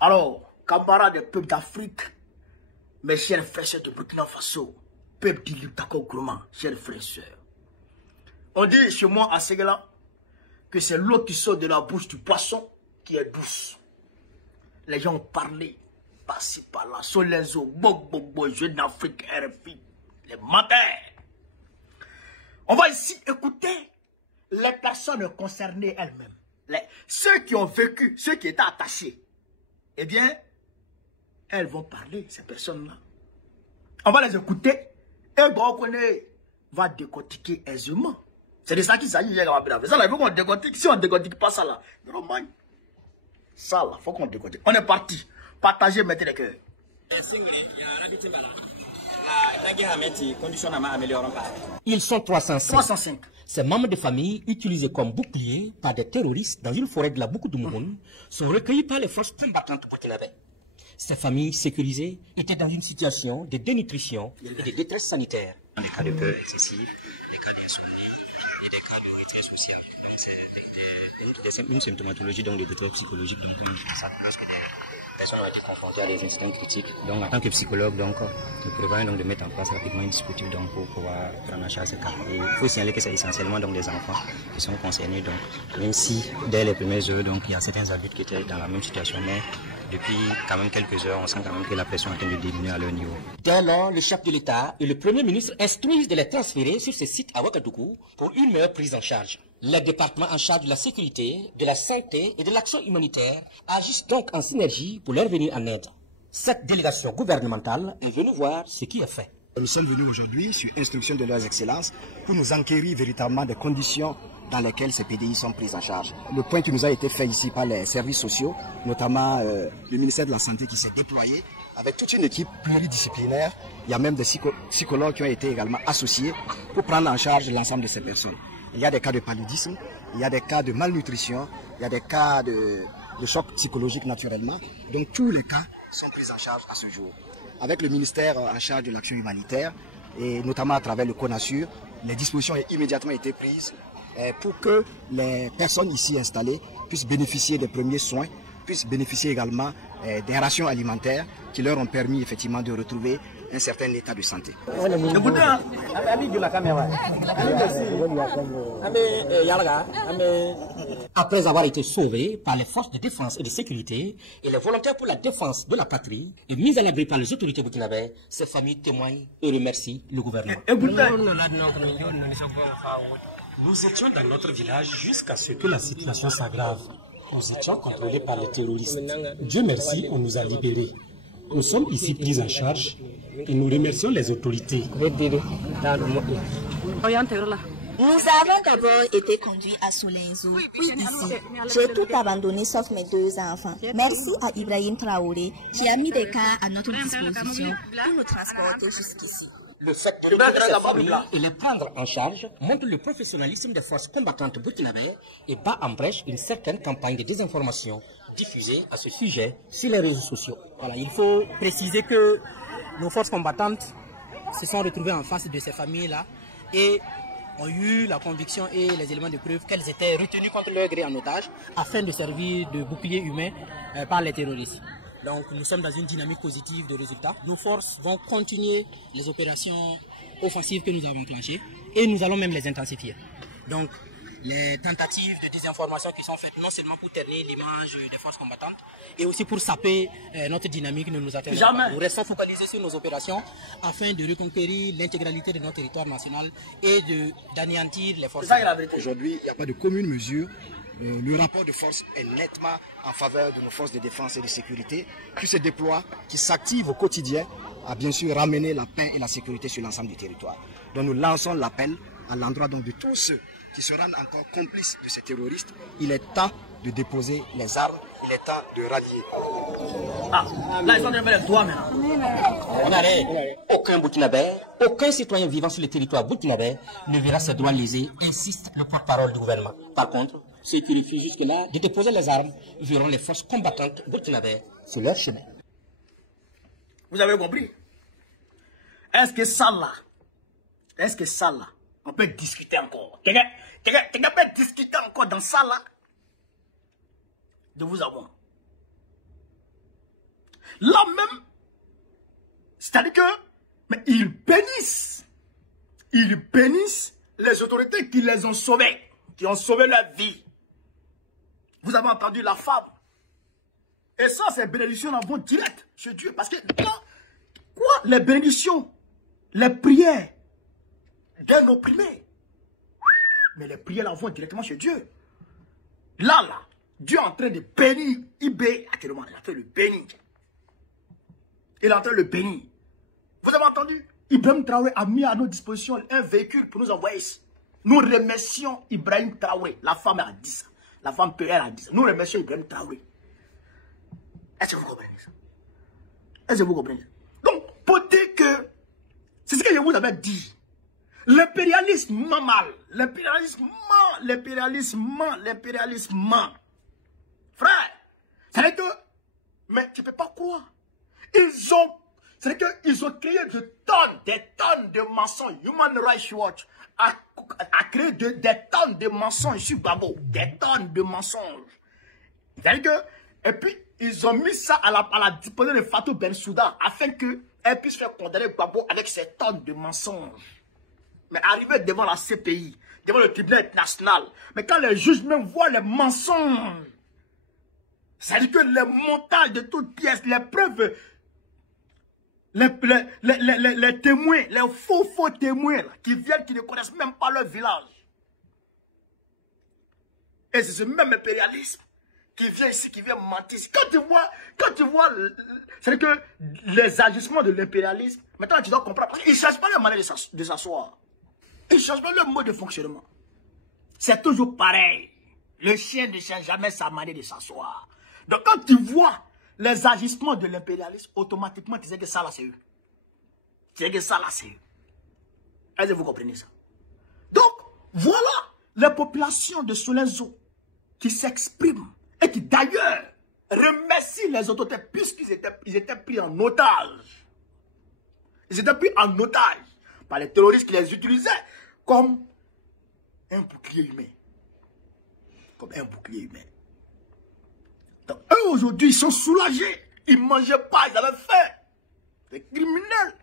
Alors, camarades des peuples d'Afrique, mes chers frères et sœurs de Burkina Faso, peuple d'Iliptako Gourmand, chers frères et sœurs. On dit chez moi à Ségala que c'est l'eau qui sort de la bouche du poisson qui est douce. Les gens ont parlé, par-ci par-là, sur les eaux, Jeux d'Afrique, RFI, les menteurs. On va ici écouter les personnes concernées elles-mêmes. Ceux qui ont vécu, ceux qui étaient attachés. Eh bien, elles vont parler, ces personnes-là. On va les écouter. Et bon, on va décortiquer aisément. C'est de ça qu'il s'agit. Ça, là, il faut qu'on décortique. Si on ne décortique pas ça, là, ça, là, il faut qu'on décortique. On est parti. Partagez, mettez les cœurs. Ils sont 305. 305. Ces membres de famille, utilisés comme boucliers par des terroristes dans une forêt de la Boukou Doumoun, sont recueillis par les forces combattantes burkinabè. Ces familles sécurisées étaient dans une situation de dénutrition et de détresse sanitaire. Des cas de peur excessive, des cas d'insomnie et des cas de retrait social. C'est une symptomatologie donc de détresse psychologique. Donc, les personnes ont été confrontées à des incidents critiques. Donc, en tant que psychologue, donc, nous prévoyons donc de mettre en place rapidement un dispositif donc, pour pouvoir prendre en charge ce cas. Et il faut signaler que c'est essentiellement donc, des enfants qui sont concernés. Donc, même si dès les premières heures, donc, il y a certains adultes qui étaient dans la même situation, mais depuis quand même quelques heures, on sent quand même que la pression est en train de diminuer à leur niveau. Dès lors, le chef de l'État et le Premier ministre instruisent de les transférer sur ces sites à Ouagadougou pour une meilleure prise en charge. Les départements en charge de la sécurité, de la santé et de l'action humanitaire agissent donc en synergie pour leur venir en aide. Cette délégation gouvernementale est venue voir ce qui est fait. Nous sommes venus aujourd'hui sur instruction de leurs excellences pour nous enquérir véritablement des conditions dans lesquelles ces PDI sont prises en charge. Le point qui nous a été fait ici par les services sociaux, notamment le ministère de la Santé qui s'est déployé avec toute une équipe pluridisciplinaire. Il y a même des psychologues qui ont été également associés pour prendre en charge l'ensemble de ces personnes. Il y a des cas de paludisme, il y a des cas de malnutrition, il y a des cas de choc psychologique naturellement. Donc tous les cas sont pris en charge à ce jour. Avec le ministère en charge de l'action humanitaire et notamment à travers le CONASUR, les dispositions ont immédiatement été prises pour que les personnes ici installées puissent bénéficier des premiers soins, puissent bénéficier également des rations alimentaires qui leur ont permis effectivement de retrouver un certain état de santé. Après avoir été sauvés par les forces de défense et de sécurité et les volontaires pour la défense de la patrie et mis à l'abri par les autorités burkinabè, ces familles témoignent et remercient le gouvernement. Nous étions dans notre village jusqu'à ce que la situation s'aggrave. Nous étions contrôlés par les terroristes. Dieu merci, on nous a libérés. Nous sommes ici pris en charge et nous remercions les autorités. Nous avons d'abord été conduits à Solenzo, puis ici. J'ai tout abandonné sauf mes 2 enfants. Merci à Ibrahim Traoré qui a mis des cars à notre disposition pour nous transporter jusqu'ici. Le fait de regarder ces familles et les prendre en charge montre le professionnalisme des forces combattantes burkinabè et bat en brèche une certaine campagne de désinformation diffusée à ce sujet sur les réseaux sociaux. Voilà, il faut préciser que nos forces combattantes se sont retrouvées en face de ces familles-là et ont eu la conviction et les éléments de preuve qu'elles étaient retenues contre leur gré en otage afin de servir de bouclier humain par les terroristes. Donc nous sommes dans une dynamique positive de résultats. Nos forces vont continuer les opérations offensives que nous avons enclenchées et nous allons même les intensifier. Donc les tentatives de désinformation qui sont faites non seulement pour ternir l'image des forces combattantes et aussi pour saper notre dynamique ne nous atteindront pas. Nous restons focalisés sur nos opérations afin de reconquérir l'intégralité de notre territoire national et d'anéantir les forces. Aujourd'hui, il n'y a pas de commune mesure. Le rapport de force est nettement en faveur de nos forces de défense et de sécurité qui se déploient, qui s'activent au quotidien à bien sûr ramener la paix et la sécurité sur l'ensemble du territoire. Donc nous lançons l'appel à l'endroit de tous ceux qui se rendent encore complices de ces terroristes. Il est temps de déposer les armes, il est temps de rallier. Ah, là ils sont en train de mettre les doigts maintenant. Aucun burkinabè, aucun citoyen vivant sur le territoire burkinabè ne verra ses droits lésés, insiste le porte-parole du gouvernement. Par contre, ceux qui refusent jusque-là de déposer les armes verront les forces combattantes burkinabè sur leur chemin. Vous avez compris? Est-ce que ça là, on peut discuter encore? Quelqu'un peut discuter encore dans ça là? De vous avoir. Là même, c'est-à-dire que, mais ils bénissent les autorités qui les ont sauvés, qui ont sauvé leur vie. Vous avez entendu la femme. Et ça, c'est bénédictions en vont direct chez Dieu. Parce que, quoi, les bénédictions, les prières d'un opprimé. Mais les prières là vont directement chez Dieu. Là, Dieu est en train de bénir IB actuellement. Il est en train de le bénir. Il est en train de le bénir. Vous avez entendu? Ibrahim Traoré a mis à notre disposition un véhicule pour nous envoyer ici. Nous remercions Ibrahim Traoré. La femme a dit ça. La femme PR a dit ça. Nous remercions Ibrahim Traoré. Est-ce que vous comprenez ça? Est-ce que vous comprenez ça? Donc, pour dire que, c'est ce que je vous avais dit. L'impérialisme ment mal. L'impérialisme ment. L'impérialisme ment. L'impérialisme ment. Frère, c'est que, mais tu ne peux pas croire. Ils ont créé des tonnes de mensonges. Human Rights Watch a créé des tonnes de mensonges sur Gbagbo. Des tonnes de mensonges. C'est-à-dire que, et puis, ils ont mis ça à la disposition de Fatou Bensouda afin qu'elle puisse faire condamner Gbagbo avec ces tonnes de mensonges. Mais arriver devant la CPI, devant le tribunal international, mais quand les juges même voient les mensonges, c'est-à-dire que les montages de toutes pièces, les preuves, les témoins, les faux témoins là, qui viennent, qui ne connaissent même pas leur village. Et c'est ce même impérialisme qui vient ici, qui vient mentir. Quand tu vois c'est-à-dire que les agissements de l'impérialisme, maintenant tu dois comprendre, parce qu'ils ne cherchent pas leur manière de s'asseoir. Ils ne cherchent pas leur mode de fonctionnement. C'est toujours pareil. Le chien ne change jamais sa manière de s'asseoir. Donc quand tu vois les agissements de l'impérialisme, automatiquement tu sais que ça là c'est eux. Tu sais que ça là c'est eux. Est-ce que vous comprenez ça? Donc, voilà les populations de Solenzo qui s'expriment et qui d'ailleurs remercient les autorités puisqu'ils étaient pris en otage. Ils étaient pris en otage par les terroristes qui les utilisaient comme un bouclier humain. Comme un bouclier humain. Donc, eux aujourd'hui, ils sont soulagés. Ils ne mangeaient pas, ils avaient faim. Les criminels.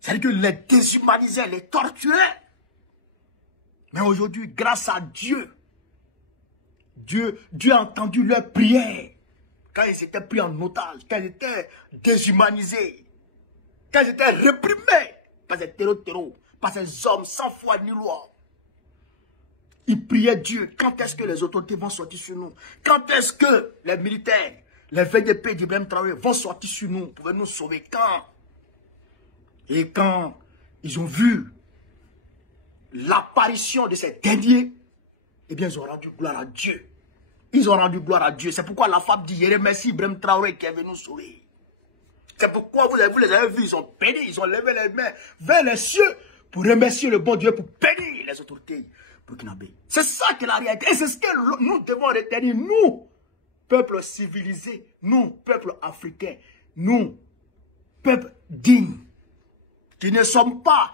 C'est-à-dire que les déshumanisaient, les torturaient. Mais aujourd'hui, grâce à Dieu, Dieu a entendu leurs prières. Quand ils étaient pris en otage, quand ils étaient déshumanisés, quand ils étaient réprimés par ces terreaux, par ces hommes sans foi ni loi. Ils priaient Dieu. Quand est-ce que les autorités vont sortir sur nous? Quand est-ce que les militaires, les VDP d'Ibrahim Traoré vont sortir sur nous pour nous sauver? Quand? Et quand ils ont vu l'apparition de ces derniers, eh bien ils ont rendu gloire à Dieu. Ils ont rendu gloire à Dieu. C'est pourquoi la femme dit, remercie Ibrahim Traoré qui est venu nous sauver. C'est pourquoi vous les avez vus, ils ont béni, ils ont levé les mains vers les cieux pour remercier le bon Dieu, pour bénir les autorités burkinabé. C'est ça que la réalité. Et c'est ce que nous devons retenir, nous, peuple civilisé, nous, peuple africain, nous, peuple digne, qui ne sommes pas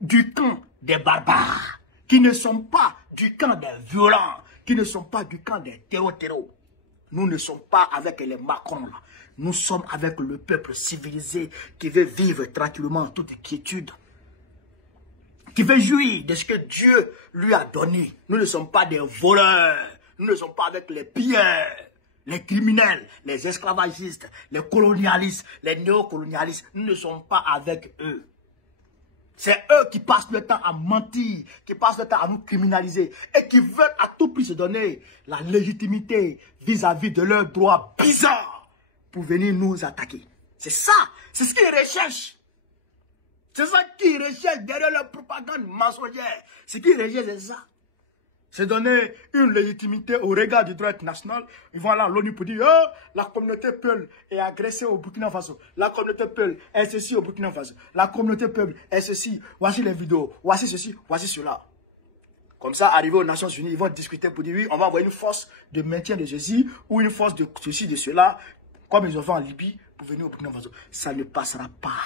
du camp des barbares, qui ne sommes pas du camp des violents, qui ne sommes pas du camp des terreaux. Nous ne sommes pas avec les Macron là. Nous sommes avec le peuple civilisé qui veut vivre tranquillement en toute quiétude. Qui veut jouir de ce que Dieu lui a donné. Nous ne sommes pas des voleurs. Nous ne sommes pas avec les pilleurs, les criminels, les esclavagistes, les colonialistes, les néocolonialistes. Nous ne sommes pas avec eux. C'est eux qui passent le temps à mentir, qui passent le temps à nous criminaliser et qui veulent à tout prix se donner la légitimité vis-à-vis de leurs droits bizarres pour venir nous attaquer. C'est ça, c'est ce qu'ils recherchent. C'est ça qu'ils recherchent derrière leur propagande mensongère. Ce qu'ils recherchent, c'est ça. C'est donner une légitimité au regard du droit international. Ils vont aller à l'ONU pour dire, oh, la communauté Peul est agressée au Burkina Faso. La communauté Peul est ceci au Burkina Faso. La communauté Peul est ceci. Voici les vidéos. Voici ceci. Voici cela. Comme ça, arrivé aux Nations Unies, ils vont discuter pour dire, oui, on va envoyer une force de maintien de ceci ou une force de ceci, de cela, comme ils ont fait en Libye, pour venir au Burkina Faso. Ça ne passera pas.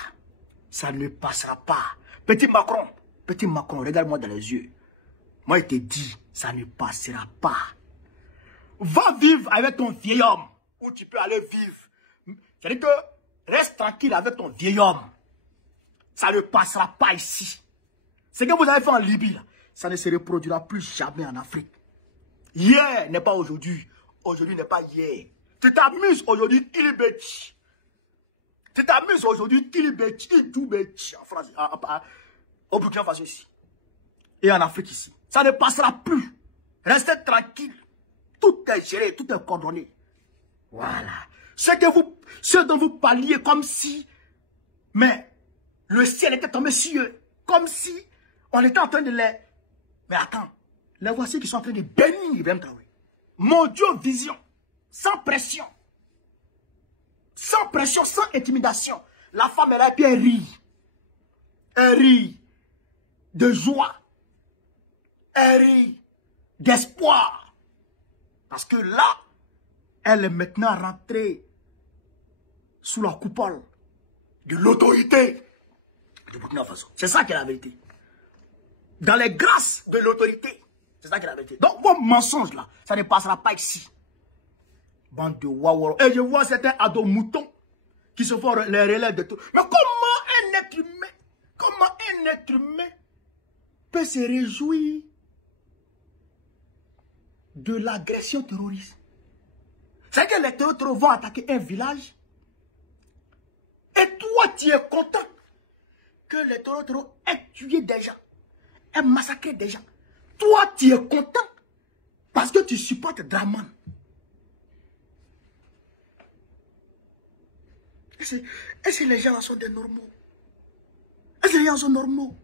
Ça ne passera pas. Petit Macron, regarde-moi dans les yeux. Moi, il te dit, ça ne passera pas. Va vivre avec ton vieil homme, où tu peux aller vivre. C'est-à-dire que reste tranquille avec ton vieil homme. Ça ne passera pas ici. Ce que vous avez fait en Libye, là, ça ne se reproduira plus jamais en Afrique. Hier n'est pas aujourd'hui. Aujourd'hui n'est pas hier. Tu t'amuses aujourd'hui, Kilibetch. Tu t'amuses aujourd'hui, Kilibetch, Idoubetch, en France, au Burkina Faso ici. Et en Afrique ici. Ça ne passera plus. Restez tranquille. Tout est géré, tout est coordonné. Voilà. Ce dont vous parliez comme si, mais le ciel était tombé sur eux. Comme si on était en train de les... Mais attends, les voici qui sont en train de bénir Ibrahim Traoré. Mon Dieu, vision. Sans pression. Sans pression, sans intimidation. La femme est là et puis elle rit. Elle rit de joie. Elle rit d'espoir. Parce que là, elle est maintenant rentrée sous la coupole de l'autorité de Burkina Faso. C'est ça qui est la vérité. Dans les grâces de l'autorité. C'est ça qui est la vérité. Donc, vos mensonges là, ça ne passera pas ici. Bande de wawaro. Et je vois certains ados moutons qui se font les relais de tout. Mais comment un être humain peut se réjouir de l'agression terroriste? C'est que les terroristes vont attaquer un village et toi tu es content que les terroristes aient tué des gens, aient massacré des gens. Toi tu es content parce que tu supportes Draman. Est-ce que les gens sont des normaux? Est-ce que les gens sont normaux?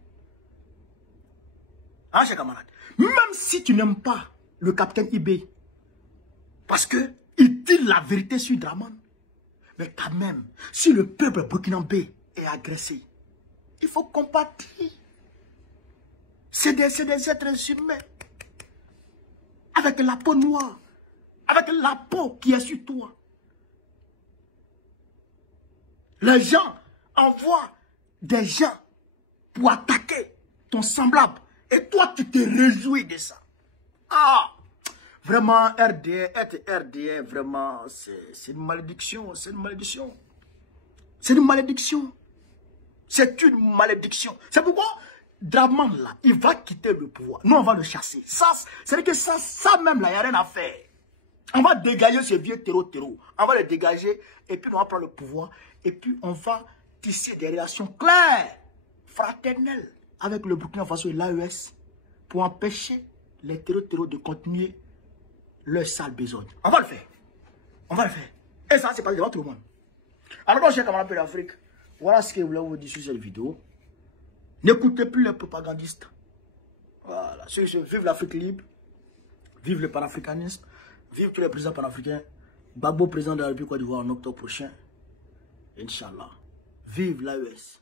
Hein, chers camarades? Même si tu n'aimes pas le capitaine Ibé, parce que il dit la vérité sur Draman, mais quand même, si le peuple burkinabé est agressé, il faut compatir. C'est des êtres humains, avec la peau noire, avec la peau qui est sur toi. Les gens envoient des gens pour attaquer ton semblable. Et toi, tu te réjouis de ça. Ah, vraiment, RDN, vraiment, c'est une malédiction. C'est une malédiction. C'est une malédiction. C'est une malédiction. C'est pourquoi Draman, là, il va quitter le pouvoir. Nous, on va le chasser. Ça, c'est-à-dire que ça même, là, il n'y a rien à faire. On va dégager ce vieux terreau. On va le dégager et puis on va prendre le pouvoir. Et puis on va tisser des relations claires, fraternelles avec le Burkina Faso et l'AES pour empêcher les terreaux de continuer leur sale besogne. On va le faire. On va le faire. Et ça, c'est pas devant tout le monde. Alors, chers camarades de l'Afrique, voilà ce que je voulais vous dire sur cette vidéo. N'écoutez plus les propagandistes. Voilà. Vive l'Afrique libre. Vive le panafricanisme. Vive tous les présidents panafricains. Gbagbo, président de la République Côte d'Ivoire en octobre prochain. Inch'Allah. Vive l'AES.